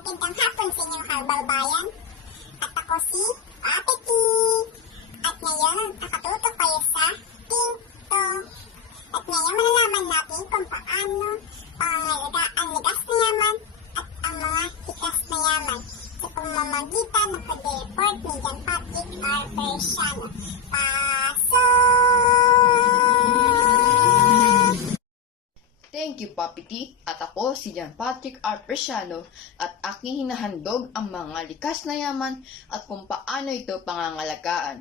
Magandang hapon sa inyong kababayan. At ako si Ate T. At ngayon, nakatutok kayo sa Tinto. At ngayon, malalaman natin kung paano pangangalagaan ligas na yaman at ang mga hikas na yaman sa pamamagitan ng pag-report ni John Patrick R. Persiano. Thank you, Papi T. At ako si John Patrick R. Persiano at aking hinahandog ang mga likas na yaman at kung paano ito pangangalagaan.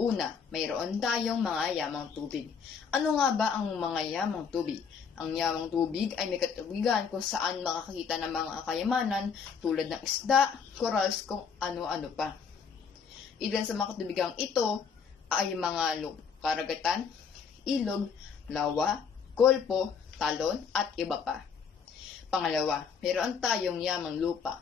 Una, mayroon tayong mga yamang tubig. Ano nga ba ang mga yamang tubig? Ang yamang tubig ay may katubigan kung saan makakita ng mga kayamanan tulad ng isda, corals, kung ano-ano pa. Ilan sa mga katubigang ito ay mga karagatan, ilog, lawa, golpo, talon, at iba pa. Pangalawa, meron tayong yamang lupa.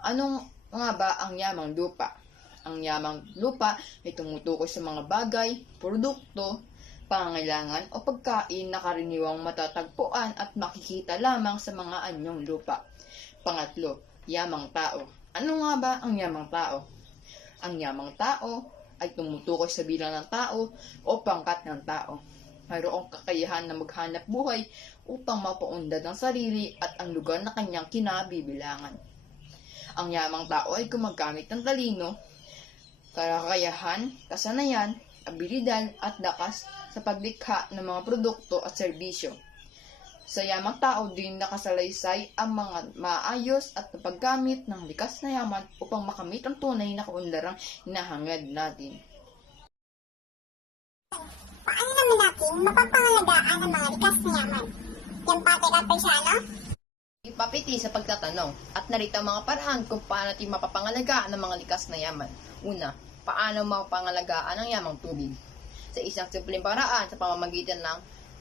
Anong nga ba ang yamang lupa? Ang yamang lupa ay tumutukoy sa mga bagay, produkto, pangangailangan o pagkain na karaniwang matatagpuan at makikita lamang sa mga anyong lupa. Pangatlo, yamang tao. Ano nga ba ang yamang tao? Ang yamang tao ay tumutukoy sa bilang ng tao o pangkat ng tao. Mayroong kakayahan na maghanap buhay upang mapaunlad ang sarili at ang lugar na kanyang kinabibilangan. Ang yamang tao ay gumagamit ng talino, kakayahan, kasanayan, abilidad at lakas sa paglikha ng mga produkto at serbisyo. Sa yamang tao din nakasalaysay ang mga maayos at paggamit ng likas na yaman upang makamit ang tunay na kaunlarang hinahangad natin. Paano naman natin mapapangalagaan ang mga likas na yaman? John Patrick R. Persiano? Ipapiti sa pagtatanong at narito ang mga paraan kung paano natin mapapangalagaan ang mga likas na yaman. Una, paano mapapangalagaan ang yamang tubig? Sa isang simpleng paraan sa pamamagitan ng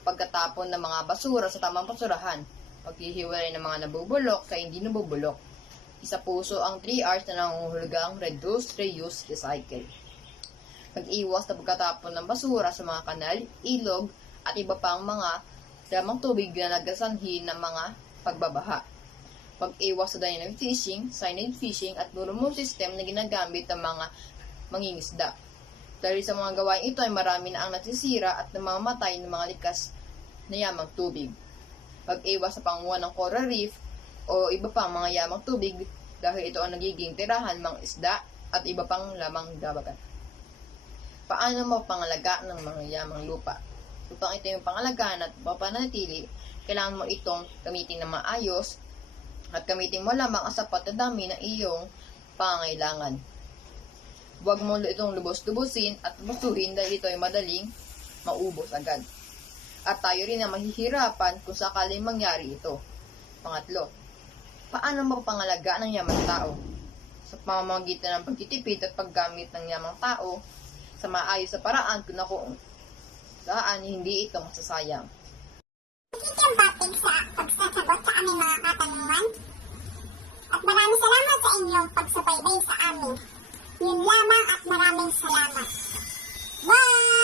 pagkatapon ng mga basura sa tamang basurahan, paghihiwalay ng mga nabubulok sa hindi nabubulok. Isa puso ang 3 R's na nanguhulugang reduce, reuse, recycle. Pag-iwas na pagkatapon ng basura sa mga kanal, ilog, at iba pang mga damang tubig na nagsasanhi ng mga pagbabaha. Pag-iwas sa dynamic fishing, cyanide fishing, at normal system na ginagamit ng mga mangingisda. Dahil sa mga gawain ito ay marami na ang nasisira at namamatay ng mga likas na yamang tubig. Pag-iwas sa panguha ng coral reef o iba pang mga yamang tubig dahil ito ang nagiging tirahan ng isda at iba pang lamang dabagat. Paano mapangalagaan ng mga yamang lupa? Upang ito yung pangalagaan at mapanatili, kailangan mo itong gamitin na maayos at gamitin mo lamang ang sapat na dami ng iyong pangangailangan. Huwag mo itong lubos-lubusin at busuhin dahil ito ay madaling maubos agad. At tayo rin na mahihirapan kung sakaling mangyari ito. Pangatlo, paano mapangalagaan ng yamang tao? Sa pamamagitan ng pagtitipid at paggamit ng yamang tao sa maayos sa paraan kung saan hindi ito masasayang. John Patrick sa pagsasagot sa aming mga katanungan. At maraming salamat sa inyong pagsubaybay sa amin. Yun lamang at maraming salamat. Bye!